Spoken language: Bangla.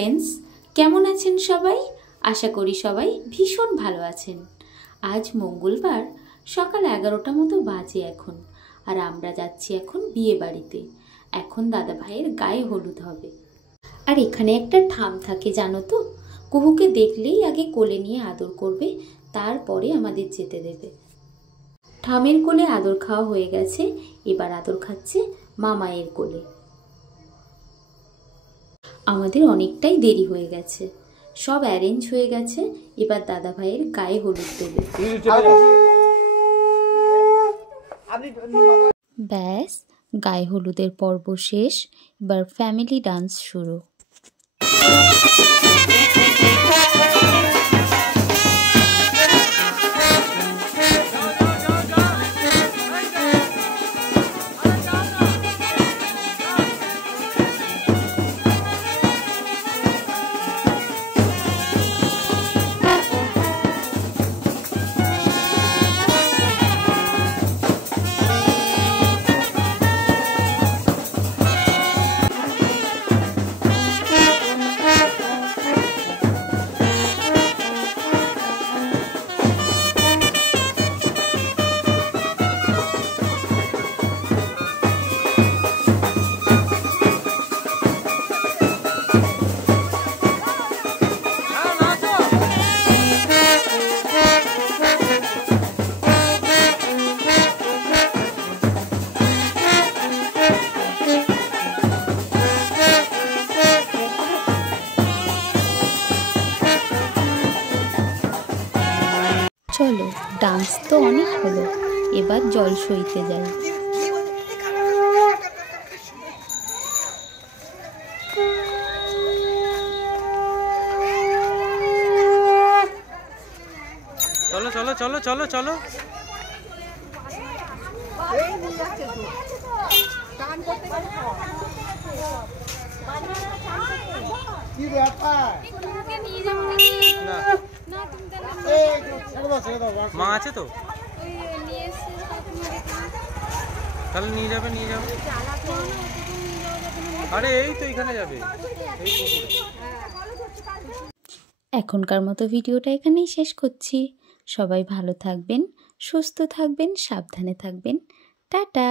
ফ্রেন্ডস, কেমন আছেন সবাই? আশা করি সবাই ভীষণ ভালো আছেন। আজ মঙ্গলবার সকাল 11টা মতো বাজে এখন, আর আমরা যাচ্ছি এখন বিয়ে বাড়িতে। এখন দাদা ভাইয়ের গায়ে হলুদ হবে। আর এখানে একটা ঠাম থাকে জানো তো, কুহুকে দেখলেই আগে কোলে নিয়ে আদর করবে, তারপরে আমাদের যেতে দেবে। ঠামের কোলে আদর খাওয়া হয়ে গেছে, এবার আদর খাচ্ছে মামায়ের কোলে। আমাদের অনেকটাই দেরি হয়ে গেছে, সব অ্যারেঞ্জ হয়ে গেছে, এবার দাদা ভাইয়ের গায়ে হলুদ দেবে। ব্যাস, গায়ে হলুদের পর্ব শেষ, এবার ফ্যামিলি ডান্স শুরু। চলো, ডান্স তো অনেক হলো, এবার জল সইতে যাই। চলো চলো চলো চলো চলো। কি ব্যাপার? মা আছে তো, তাহলে নিয়ে যাবে নিয়ে যাবে। আরে এই তো এখানে যাবে, এই পুকুরে। এখনকার মতো ভিডিওটা এখানেই শেষ করছি। সবাই ভালো থাকবেন, সুস্থ থাকবেন, সাবধানে থাকবেন। টাটা।